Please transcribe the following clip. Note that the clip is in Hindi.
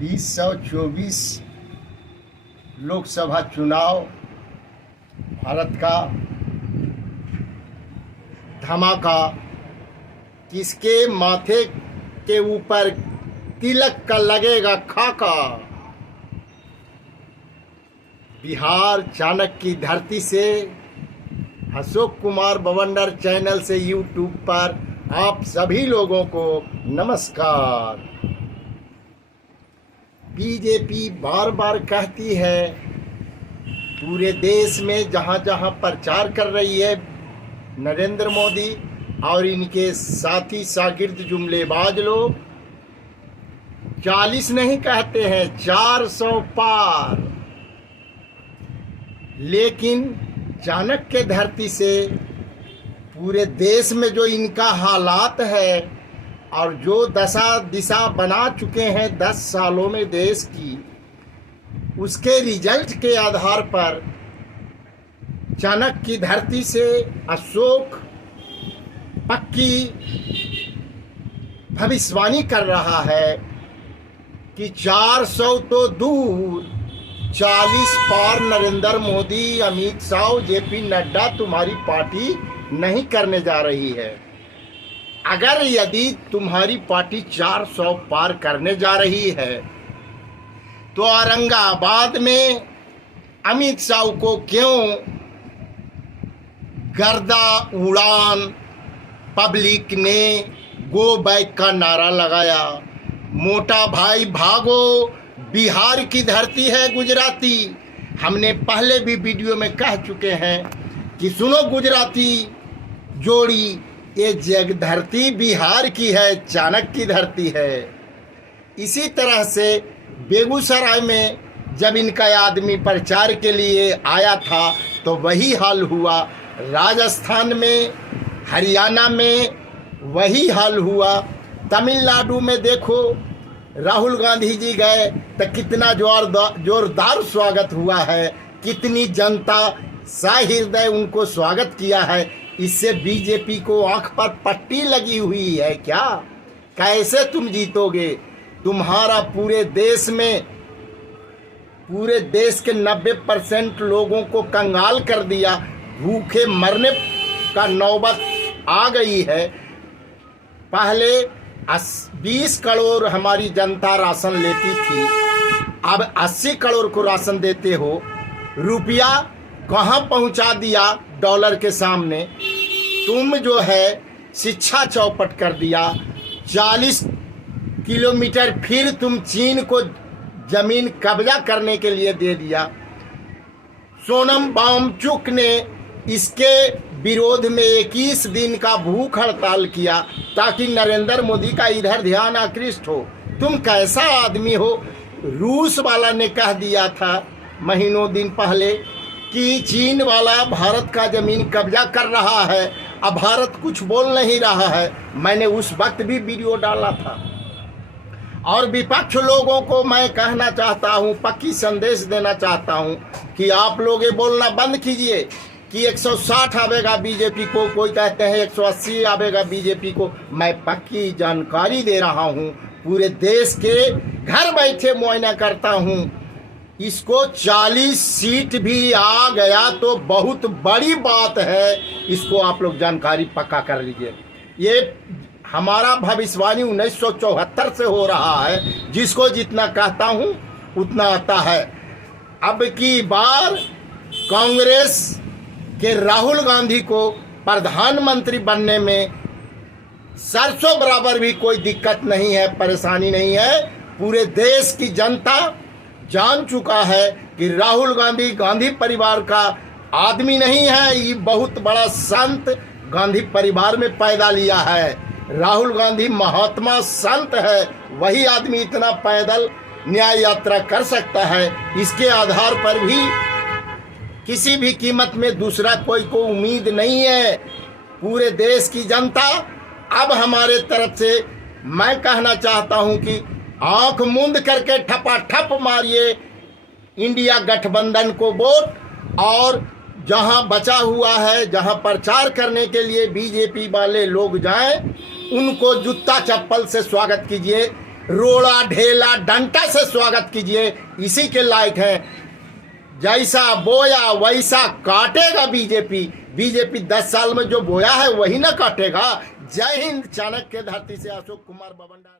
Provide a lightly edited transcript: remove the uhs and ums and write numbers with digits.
2024 लोकसभा चुनाव भारत का धमाका, किसके माथे के ऊपर तिलक का लगेगा खाका। बिहार चाणक्य की धरती से अशोक कुमार बवंडर चैनल से यूट्यूब पर आप सभी लोगों को नमस्कार। बीजेपी बार बार कहती है, पूरे देश में जहां जहां प्रचार कर रही है नरेंद्र मोदी और इनके साथी शागिर्द जुमलेबाज लोग, 40 नहीं कहते हैं, 400 पार। लेकिन चाणक्य धरती से पूरे देश में जो इनका हालात है और जो दशा दिशा बना चुके हैं 10 सालों में देश की, उसके रिजल्ट के आधार पर चाणक्य की धरती से अशोक पक्की भविष्यवाणी कर रहा है कि 400 तो दूर, 40 पार नरेंद्र मोदी, अमित शाह, जेपी नड्डा तुम्हारी पार्टी नहीं करने जा रही है। अगर यदि तुम्हारी पार्टी 400 पार करने जा रही है तो औरंगाबाद में अमित शाह को क्यों गर्दा उड़ान पब्लिक ने गो बैक का नारा लगाया। मोटा भाई भागो, बिहार की धरती है गुजराती। हमने पहले भी वीडियो में कह चुके हैं कि सुनो गुजराती जोड़ी, ये जग धरती बिहार की है, चाणक्य की धरती है। इसी तरह से बेगूसराय में जब इनका आदमी प्रचार के लिए आया था तो वही हाल हुआ। राजस्थान में, हरियाणा में वही हाल हुआ। तमिलनाडु में देखो, राहुल गांधी जी गए तो कितना जोरदार स्वागत हुआ है, कितनी जनता सहृदय उनको स्वागत किया है। इससे बीजेपी को आंख पर पट्टी लगी हुई है क्या? कैसे तुम जीतोगे? तुम्हारा पूरे देश में, पूरे देश के 90% लोगों को कंगाल कर दिया, भूखे मरने का नौबत आ गई है। पहले 20 करोड़ हमारी जनता राशन लेती थी, अब 80 करोड़ को राशन देते हो। रुपया कहाँ पहुँचा दिया डॉलर के सामने। तुम जो है शिक्षा चौपट कर दिया। 40 किलोमीटर फिर तुम चीन को जमीन कब्जा करने के लिए दे दिया। सोनम वांगचुक ने इसके विरोध में 21 दिन का भूख हड़ताल किया ताकि नरेंद्र मोदी का इधर ध्यान आकृष्ट हो। तुम कैसा आदमी हो? रूस वाला ने कह दिया था महीनों दिन पहले कि चीन वाला भारत का जमीन कब्जा कर रहा है, अब भारत कुछ बोल नहीं रहा है। मैंने उस वक्त भी वीडियो डाला था। और विपक्ष लोगों को मैं कहना चाहता हूं, पक्की संदेश देना चाहता हूं कि आप लोग ये बोलना बंद कीजिए कि 160 आवेगा बीजेपी को, कोई कहते हैं 180 आवेगा बीजेपी को। मैं पक्की जानकारी दे रहा हूं, पूरे देश के घर बैठे मुआयना करता हूं। इसको 40 सीट भी आ गया तो बहुत बड़ी बात है। इसको आप लोग जानकारी पक्का कर लीजिए। ये हमारा भविष्यवाणी 1974 से हो रहा है। जिसको जितना कहता हूँ उतना आता है। अब की बार कांग्रेस के राहुल गांधी को प्रधानमंत्री बनने में सरसों बराबर भी कोई दिक्कत नहीं है, परेशानी नहीं है। पूरे देश की जनता जान चुका है कि राहुल गांधी गांधी परिवार का आदमी नहीं है। ये बहुत बड़ा संत गांधी परिवार में पैदा लिया है। राहुल गांधी महात्मा संत है, वही आदमी इतना पैदल न्याय यात्रा कर सकता है। इसके आधार पर भी किसी भी कीमत में दूसरा कोई को उम्मीद नहीं है। पूरे देश की जनता अब हमारे तरफ से मैं कहना चाहता हूं कि आंख मूंद करके ठपाठप मारिए इंडिया गठबंधन को वोट। और जहां बचा हुआ है, जहां प्रचार करने के लिए बीजेपी वाले लोग जाएं, उनको जूता चप्पल से स्वागत कीजिए। रोड़ा ढेला डंटा से स्वागत कीजिए, इसी के लायक है। जैसा बोया वैसा काटेगा बीजेपी। बीजेपी 10 साल में जो बोया है वही ना काटेगा। जय हिंद। चाणक्य धरती से अशोक कुमार बवंडार।